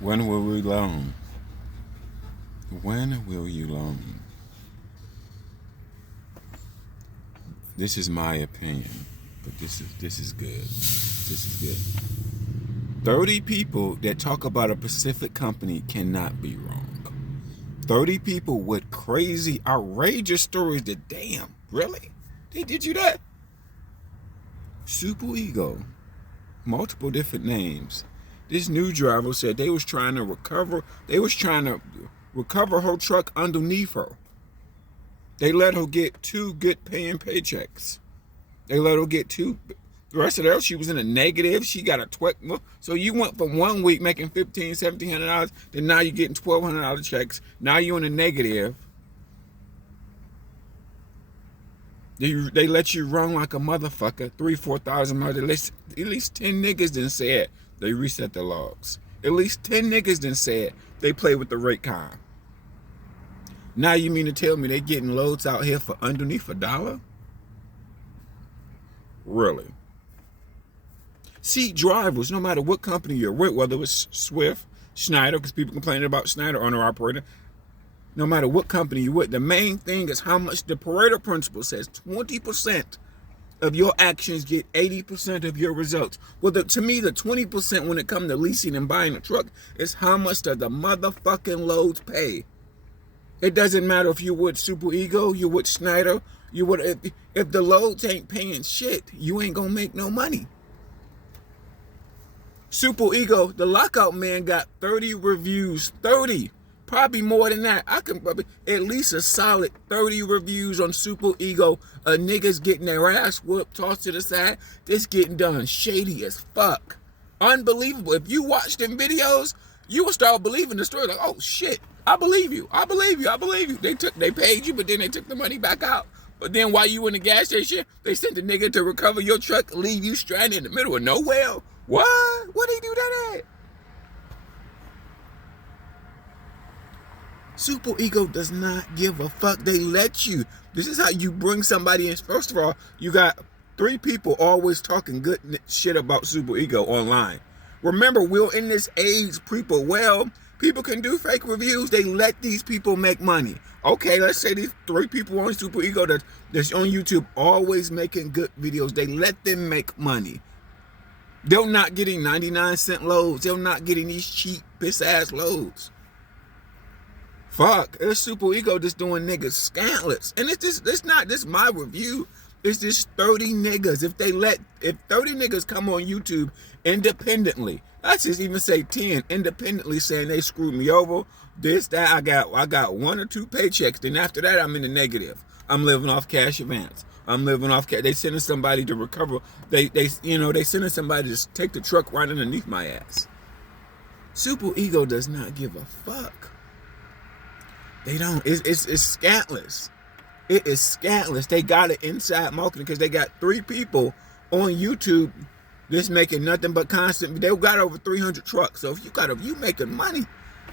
When will we learn? When will you learn? This is my opinion, but this is good. This is good. 30 people that talk about a Pacific company cannot be wrong. 30 people with crazy, outrageous stories that, damn, really? They did you that? Super Ego. Multiple different names. This new driver said they was trying to recover her truck underneath her. They let her get 2 good paying paychecks. They let her get 2. The rest of her, she was in a negative. She got a 12. So you went from 1 week making $1,500, $1,700, then now you're getting $1,200 checks. Now you're in a negative. They let you run like a motherfucker. 3,000-4,000 miles. At least 10 niggas done said they reset the logs. At least 10 niggas done said they play with the rate card. Now you mean to tell me they getting loads out here for underneath $1? Really? See, drivers, no matter what company you're with, whether it's Swift, Schneider, because people complaining about Schneider owner-operator, no matter what company you're with, the main thing is how much the Pareto principle says. 20% of your actions get 80% of your results. Well, to me, the 20% when it comes to leasing and buying a truck is how much does the motherfucking loads pay. It doesn't matter if you're with Super Ego, you're with Schneider, if the loads ain't paying shit, you ain't gonna make no money. Super Ego, the lockout man, got 30 reviews. 30. Probably more than that. I can probably at least a solid 30 reviews on Super Ego. Niggas getting their ass whooped, tossed to the side. This getting done. Shady as fuck. Unbelievable. If you watch them videos, you will start believing the story. Like, oh shit, I believe you. I believe you. I believe you. They paid you, but then they took the money back out. But then while you in the gas station, they sent the nigga to recover your truck, leave you stranded in the middle of nowhere. What? What they do that at? Super Ego does not give a fuck. They let you. This is how you bring somebody in. First of all, you got 3 people always talking good shit about Super Ego online. Remember, we're in this age, people. Well, people can do fake reviews. They let these people make money. Okay, let's say these 3 people on Super Ego that's on YouTube always making good videos. They let them make money. They're not getting 99-cent loads. They're not getting these cheap, piss-ass loads. Fuck, it's Super Ego just doing niggas scantless. And it's not this my review. It's just 30 niggas. If 30 niggas come on YouTube independently, let's just even say 10 independently saying they screwed me over, this, that, I got 1 or 2 paychecks. Then after that, I'm in the negative. I'm living off cash advance. I'm living off cash. They sending somebody to recover. They sending somebody to take the truck right underneath my ass. Super Ego does not give a fuck. They don't. It's scantless. It is scantless. They got it inside marketing because they got 3 people on YouTube that's making nothing but constant. They got over 300 trucks. So if you making money,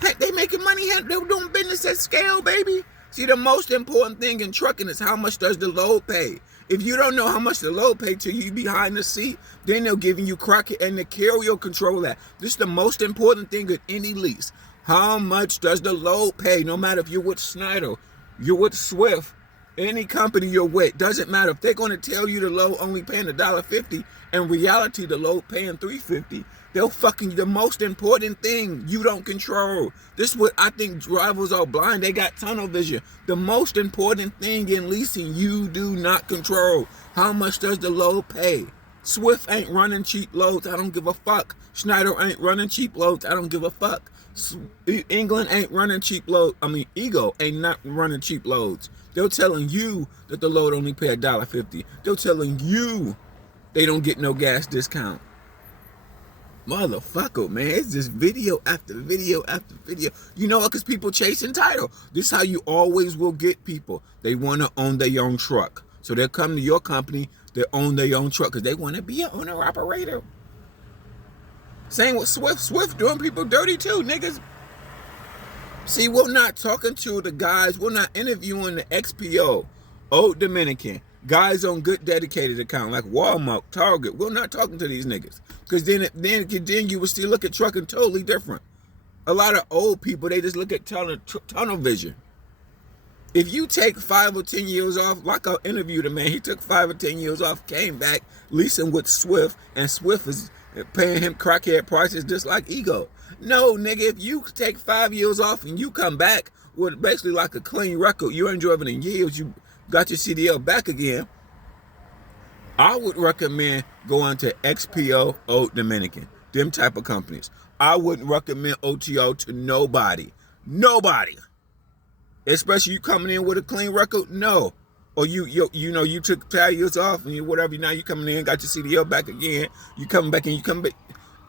heck, they making money. They're doing business at scale, baby. See, the most important thing in trucking is how much does the load pay. If you don't know how much the load pay till you behind the seat, then they're giving you Crockett and the carrier control that. This is the most important thing in any lease. How much does the load pay? No matter if you're with Schneider, you're with Swift, any company you're with, doesn't matter. If they're going to tell you the load only paying $1.50, in reality the load paying $3.50, they're fucking the most important thing you don't control. This is what I think drivers are blind. They got tunnel vision. The most important thing in leasing you do not control. How much does the load pay? Swift ain't running cheap loads. I don't give a fuck. Schneider ain't running cheap loads. I don't give a fuck. England ain't running cheap loads. Ego ain't not running cheap loads. They're telling you that the load only pay $1.50. They're telling you they don't get no gas discount. Motherfucker, man, it's just video after video after video. You know what? Because people chasing title. This is how you always will get people. They want to own their own truck. So they'll come to your company, they own their own truck because they want to be an owner-operator. Same with Swift. Swift doing people dirty too, niggas. See, we're not talking to the guys. We're not interviewing the XPO, Old Dominican, guys on good dedicated account like Walmart, Target. We're not talking to these niggas because then you will still look at trucking totally different. A lot of old people, they just look at tunnel vision. If you take 5 or 10 years off, like I interviewed a man, he took 5 or 10 years off, came back, leasing with Swift, and Swift is paying him crackhead prices just like Ego. No, nigga, if you take 5 years off and you come back with basically like a clean record, you ain't driven in years, you got your CDL back again, I would recommend going to XPO, Old Dominican, them type of companies. I wouldn't recommend OTO to nobody. Nobody. Especially you coming in with a clean record, no. Or you took 5 years off and whatever, now you coming in, got your CDL back again, you coming back and you come back.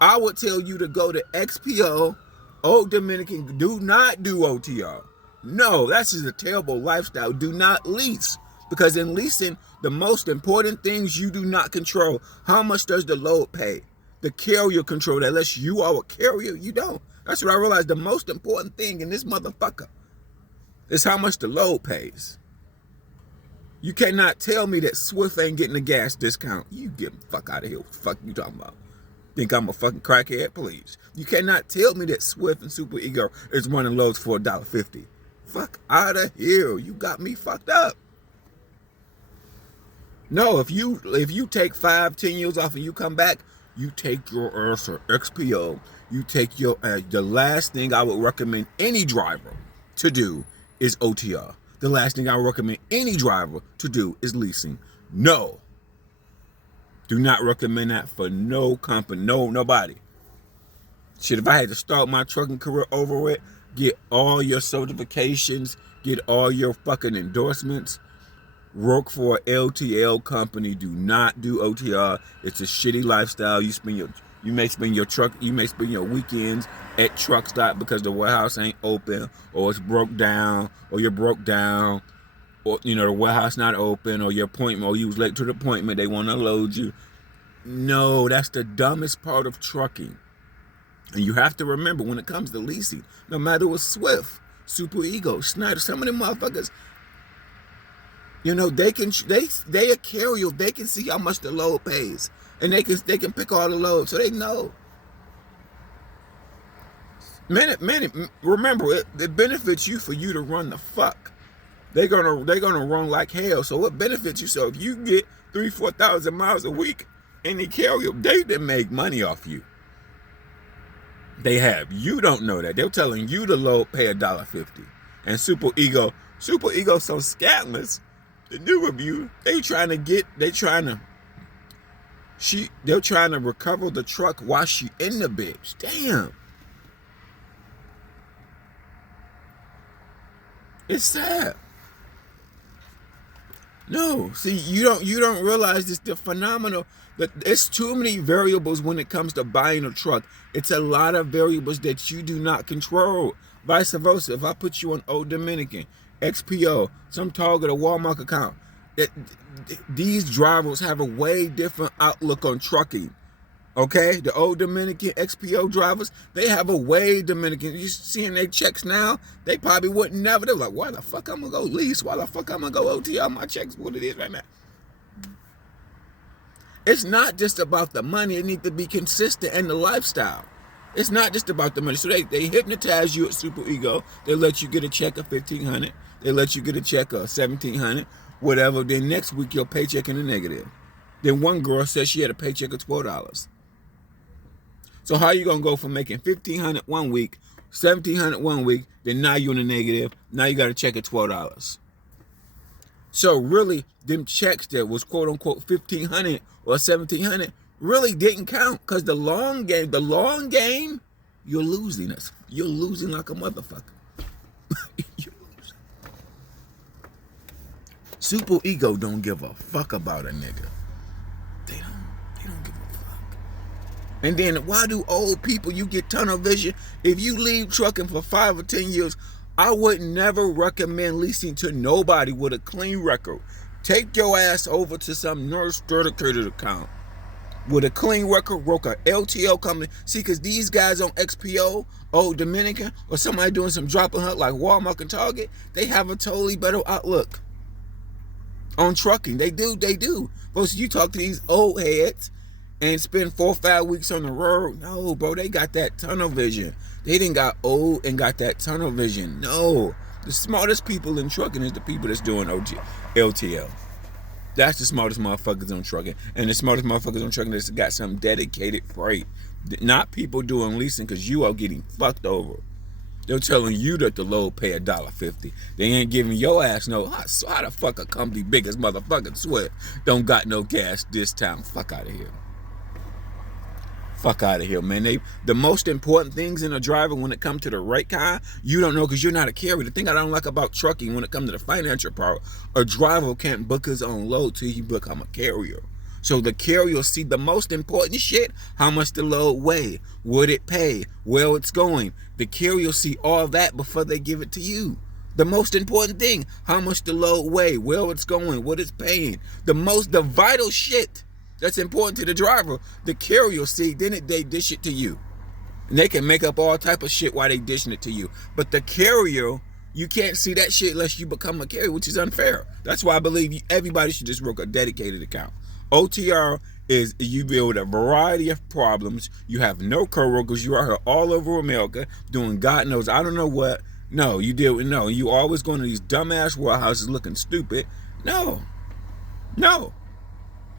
I would tell you to go to XPO, Old Dominican, do not do OTO. No, that's just a terrible lifestyle. Do not lease. Because in leasing, the most important things you do not control. How much does the load pay? The carrier control that. Unless you are a carrier, you don't. That's what I realized. The most important thing in this motherfucker is how much the load pays. You cannot tell me that Swift ain't getting a gas discount. You get the fuck out of here. What the fuck you talking about? Think I'm a fucking crackhead? Please. You cannot tell me that Swift and Super Ego is running loads for $1.50. Fuck out of here. You got me fucked up. No, if you take 5, 10 years off and you come back, you take your ass to XPO. You take your the last thing I would recommend any driver to do is OTR. The last thing I would recommend any driver to do is leasing. No. Do not recommend that for no company, nobody. Shit, if I had to start my trucking career over with, get all your certifications, get all your fucking endorsements, work for an LTL company. Do not do OTR. It's a shitty lifestyle. You may spend your weekends at truck stop because the warehouse ain't open, or it's broke down, or you're broke down, or the warehouse not open, or your appointment, or you was late to the appointment, they want to load you. No, that's the dumbest part of trucking. And you have to remember, when it comes to leasing, no matter what, Swift, Super Ego, Snyder, some of them motherfuckers, they a carrier. They can see how much the load pays, and they can pick all the loads, so they know. Remember, it benefits you for you to run the fuck. They're gonna run like hell. So it benefits you. So if you get 3,000-4,000 miles a week, any carrier, they make money off you. They have. You don't know that. They're telling you the load pay $1.50. And Super Ego so scandalous. The new review, they're trying to recover the truck while she in the bitch. Damn. It's sad. No, see, you don't realize this, the phenomenal, that it's too many variables when it comes to buying a truck. It's a lot of variables that you do not control. Vice versa, if I put you on Old Dominican, XPO, some Target or Walmart account, these drivers have a way different outlook on trucking. Okay, the Old Dominican XPO drivers, they have a way Dominican. You seeing their checks now? They probably wouldn't never. They're like, why the fuck I'm gonna go lease? Why the fuck I'm gonna go OTR? My checks, what it is right now. It's not just about the money. It needs to be consistent and the lifestyle. It's not just about the money. So they hypnotize you at Super Ego. They let you get a check of $1,500. They let you get a check of $1,700, whatever. Then next week your paycheck in the negative. Then one girl said she had a paycheck of $12. So how you gonna go from making $1,500 one week, $1,700 one week, then now you're in the negative? Now you got a check of $12. So really, them checks that was quote unquote $1,500 or $1,700 really didn't count, because the long game, you're losing us. You're losing like a motherfucker. You're losing. Super Ego don't give a fuck about a nigga. They don't give a fuck. And then why do old people, you get tunnel vision? If you leave trucking for 5 or 10 years, I would never recommend leasing to nobody with a clean record. Take your ass over to some nurse dedicated account with a clean record, work a LTL company. See, because these guys on XPO, Old Dominican, or somebody doing some drop and hunt like Walmart and Target, they have a totally better outlook on trucking. They do. But you talk to these old heads, and spend 4 or 5 weeks on the road. No, bro, they got that tunnel vision. They didn't got old and got that tunnel vision. No, the smartest people in trucking is the people that's doing LTL. That's the smartest motherfuckers on trucking. And the smartest motherfuckers on trucking that's got some dedicated freight. Not people doing leasing, because you are getting fucked over. They're telling you that the load pay $1.50. They ain't giving your ass no. How the fuck a company big as motherfucking Swift don't got no gas this time? Fuck out of here. Fuck out of here, man. The most important things in a driver when it comes to the rate kind, you don't know because you're not a carrier. The thing I don't like about trucking when it comes to the financial part, a driver can't book his own load till he become a carrier. So the carrier will see the most important shit: how much the load weigh, would it pay, where it's going. The carrier will see all that before they give it to you. The most important thing: how much the load weigh, where it's going, what it's paying. The vital shit that's important to the driver, the carrier will see, then they dish it to you. And they can make up all type of shit while they dishing it to you. But the carrier, you can't see that shit unless you become a carrier, which is unfair. That's why I believe everybody should just work a dedicated account. OTR is you build a variety of problems. You have no co-workers. You are here all over America doing God knows I don't know what. No, you deal with no. You always going to these dumbass warehouses looking stupid. No.